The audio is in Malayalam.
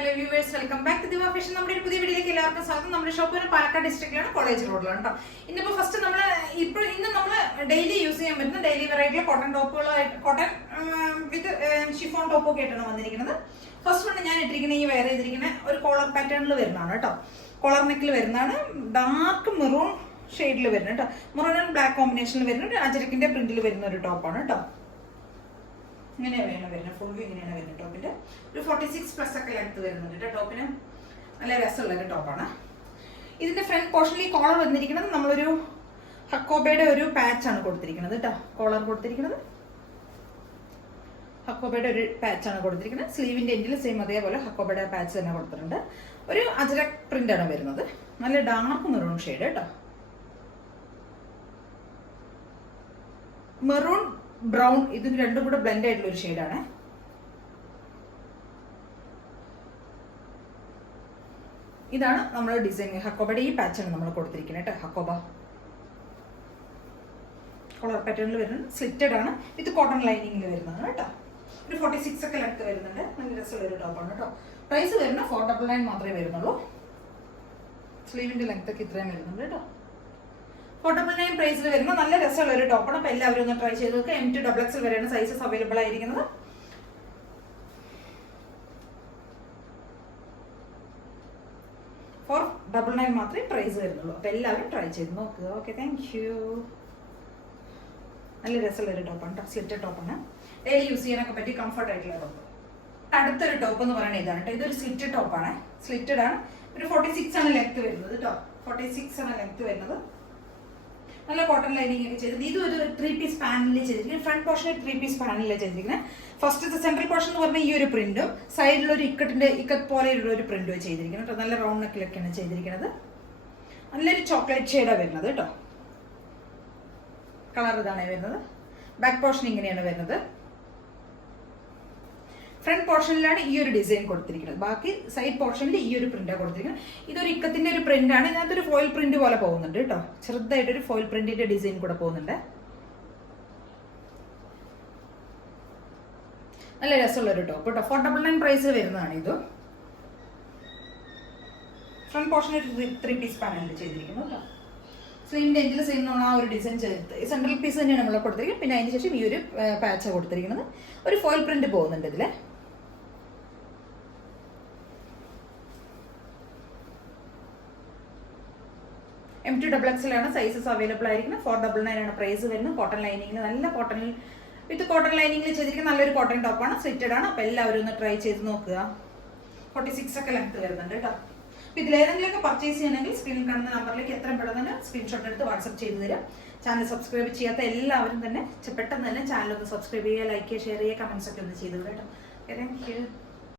Hello viewers, welcome back to Diva Fashion. നമ്മുടെ ഒരു പുതിയ വീഡിയോയിലേക്ക് എല്ലാവർക്കും സ്വാഗതം. നമ്മുടെ ഷോപ്പ് പാലക്കാട് ഡിസ്ട്രിക്റ്റിലാണ്, കോളേജ് റോഡിലാണ് കേട്ടോ. ഇന്നിപ്പോൾ ഫസ്റ്റ് ഇന്ന് നമ്മൾ ഡെയിലി യൂസ് ചെയ്യാൻ പറ്റുന്ന ഡെയിലി വെറൈറ്റിയിലെ കോട്ടൺ ടോപ്പുകളായിട്ട്, കോട്ടൺ വിത്ത് ഷിഫോൺ ടോപ്പൊക്കെ ആയിട്ടാണ് വന്നിരിക്കുന്നത്. ഫസ്റ്റ് വൺ ഞാൻ ഇട്ടിരിക്കുന്ന ഈ വെയർ ചെയ്തിരിക്കുന്ന ഒരു കോളർ പാറ്റേണിൽ വരുന്നതാണ് കേട്ടോ. കോളർ നെക്കിൽ വരുന്നതാണ്, ഡാർക്ക് മെറൂൺ ഷെയ്ഡിൽ വരുന്നത് കേട്ടോ. മെറൂൺ ആൻഡ് ബ്ലാക്ക് കോമ്പിനേഷനിൽ വരുന്ന ഒരു അജരക്കിന്റെ പ്രിന്റിൽ വരുന്ന ഒരു ടോപ്പാണ് കേട്ടോ. ഇങ്ങനെയാണ് വരുന്നത്, ഫുൾ വ്യൂ ഇങ്ങനെയാണ് വരുന്നത്. ടോപ്പിന്റെ ഒരു 46+ ഒക്കെ ലെങ്ത് വരുന്നുണ്ട് കേട്ടോ. ടോപ്പിന് നല്ല രസമുള്ള ഒരു ടോപ്പാണ്. ഇതിന്റെ ഫ്രണ്ട് പോർഷനിൽ ഈ കോളർ വന്നിരിക്കുന്നത് നമ്മളൊരു ഹക്കോബയുടെ ഒരു പാച്ചാണ് കൊടുത്തിരിക്കുന്നത് കേട്ടോ. കോളർ കൊടുത്തിരിക്കുന്നത് ഹക്കോബയുടെ ഒരു പാച്ചാണ് കൊടുത്തിരിക്കുന്നത്. സ്ലീവിന്റെ എൻഡിൽ സെയിം അതേപോലെ ഹക്കോബയുടെ പാച്ച് തന്നെ കൊടുത്തിട്ടുണ്ട്. ഒരു അജരക് പ്രിന്റ് ആണ് വരുന്നത്. നല്ല ഡാർക്ക് മെറൂൺ ഷെയ്ഡ് കേട്ടോ. മെറൂൺ ബ്രൗൺ, ഇത് രണ്ടും കൂടെ ബ്ലെൻഡ് ആയിട്ടുള്ള ഒരു ഷെയ്ഡാണ്. ഇതാണ് നമ്മൾ ഡിസൈൻ. ഹക്കോബയുടെ ഈ പാച്ചാണ് നമ്മൾ കൊടുത്തിരിക്കുന്നത് കേട്ടോ. ഹക്കോബ കോളർ പാറ്റേണിൽ വരുന്നത്, സ്ലിറ്റഡ് ആണ്, വിത്ത് കോട്ടൺ ലൈനിങ്ങിൽ വരുന്നതാണ് കേട്ടോ. ഒരു 46 ഒക്കെ ലെങ്ത് വരുന്നുണ്ട്. നല്ല രസമുള്ള ഒരു ടോപ്പാണ് കേട്ടോ. പ്രൈസ് വരുന്നത് 499 മാത്രമേ വരുന്നുള്ളൂ. സ്ലീവിന്റെ ലെങ്ത് ഒക്കെ ഇത്രയും വരുന്നുണ്ട് കേട്ടോ. 499 പ്രൈസിൽ വരുന്ന നല്ല രസമുള്ള ഒരു ടോപ്പാണ്. അപ്പോൾ എല്ലാവരും ഒന്ന് ട്രൈ ചെയ്ത് നോക്കുക. M2XXL വരെയാണ് സൈസസ് അവൈലബിൾ ആയിരിക്കുന്നത്. $499 മാത്രമേ പ്രൈസ് വരുന്നുള്ളൂ. അപ്പോൾ എല്ലാവരും ട്രൈ ചെയ്ത് നോക്കുക. Okay, thank you. നല്ല രസമുള്ള ഒരു ടോപ്പാണ് കേട്ടോ. സ്ലിറ്റഡ് ടോപ്പാണ്, ഡെയിലി യൂസ് ചെയ്യാനൊക്കെ പറ്റി കംഫർട്ട് ആയിട്ടുള്ള ടോപ്പ്. അടുത്തൊരു ടോപ്പ് എന്ന് പറയുന്നത് ഇതാണ് കേട്ടോ. ഇതൊരു സ്ലിറ്റഡ് ടോപ്പാണ്. സ്ലിറ്റഡ് ആണ്, ഒരു 46 ആണ് ലെങ്ത് വരുന്നത് കേട്ടോ. 46 ആണ് ലെങ്ത് വരുന്നത്. നല്ല കോട്ടൺ ലൈനിങ് ഒക്കെ ചെയ്തിട്ട് ഇത് ഒരു 3 പീസ് പാനലിൽ ചെയ്തിരിക്കുന്നത്. ഫ്രണ്ട് പോർഷനിൽ 3 പീസ് പാനലിലാണ് ചെയ്തിരിക്കുന്നത്. ഫസ്റ്റ് സെൻട്രൽ പോർഷൻ എന്ന് പറഞ്ഞാൽ ഈ ഒരു പ്രിന്റും സൈഡിലൊരു ഇക്കത്ത് പോലെയുള്ള ഒരു പ്രിന്റും ചെയ്തിരിക്കുന്നത് കേട്ടോ. നല്ല റൗണ്ട് നെക്കിലൊക്കെയാണ് ചെയ്തിരിക്കുന്നത്. നല്ലൊരു ചോക്ലേറ്റ് ഷെയ്ഡാണ് വരുന്നത് കേട്ടോ. കളർ ഇതാണ് വരുന്നത്. ബാക്ക് പോർഷൻ ഇങ്ങനെയാണ് വരുന്നത്. ഫ്രണ്ട് പോർഷനിലാണ് ഈ ഒരു ഡിസൈൻ കൊടുത്തിരിക്കുന്നത്. ബാക്കി സൈഡ് പോർഷനിൽ ഈ ഒരു പ്രിന്റാണ് കൊടുത്തിരിക്കുന്നത്. ഇതൊരു ഇക്കത്തിന്റെ ഒരു പ്രിന്റ് ആണ്. ഇതിനകത്തൊരു ഫോയിൽ പ്രിന്റ് പോലെ പോകുന്നുണ്ട് കേട്ടോ. ചെറുതായിട്ടൊരു ഫോയിൽ പ്രിന്റിന്റെ ഡിസൈൻ കൂടെ പോകുന്നുണ്ട്. നല്ല രസമുള്ള ഒരു ടോപ്പ് കേട്ടോ. 499 പ്രൈസ് വരുന്നതാണ് ഇത്. ഫ്രണ്ട് പോർഷനിൽ 3 പീസ് പാനലിൽ ചെയ്തിരിക്കുന്നു കേട്ടോ. സ്ലീവിന്റെ എൻഡിൽ സെയിം നമ്മൾ ആ ഒരു ഡിസൈൻ ചെയ്ത് സെൻട്രൽ പീസ് തന്നെയാണ് നമ്മൾ കൊടുത്തിരിക്കുന്നത്. പിന്നെ അതിന് ശേഷം ഈ ഒരു പാച്ചാണ് കൊടുത്തിരിക്കുന്നത്. ഒരു ഫോയിൽ പ്രിന്റ് പോകുന്നുണ്ട് ഇതില്. M2XXL ആണ് സൈസസ് അവൈലബിൾ ആയിരിക്കുന്നത്. 499 ആണ് പ്രൈസ് വരുന്നത്. കോട്ടൺ ലൈനിങ്ങിൽ, നല്ല കോട്ടണിൽ വിത്ത് കോട്ടൺ ലൈനിങ്ങിൽ ചെയ്തിരിക്കുന്ന നല്ലൊരു കോട്ടൺ ടോപ്പാണ്. സ്ലിറ്റഡ് ആണ്. അപ്പോൾ എല്ലാവരും ഒന്ന് ട്രൈ ചെയ്ത് നോക്കുക. 46 ഒക്കെ ലെങ്ത് വരുന്നുണ്ട് കേട്ടോ. അപ്പോൾ ഇതിലേതെങ്കിലുമൊക്കെ പർച്ചേസ് ചെയ്യണമെങ്കിൽ സ്ക്രീനിൽ കാണുന്ന നമ്പറിലേക്ക് എത്രയും പെട്ടെന്ന് സ്ക്രീൻഷോട്ട് എടുത്ത് വാട്സപ്പ് ചെയ്ത് തരാം. ചാനൽ സബ്സ്ക്രൈബ് ചെയ്യാത്ത എല്ലാവരും തന്നെ പെട്ടെന്ന് തന്നെ ചാനൽ ഒന്ന് സബ്സ്ക്രൈബ് ചെയ്യുക, ലൈക്ക് ചെയ്യുക, ഷെയർ ചെയ്യുക, കമൻസ് ഒക്കെ ഒന്ന് ചെയ്ത് വിടാം കേട്ടോ. Thank you.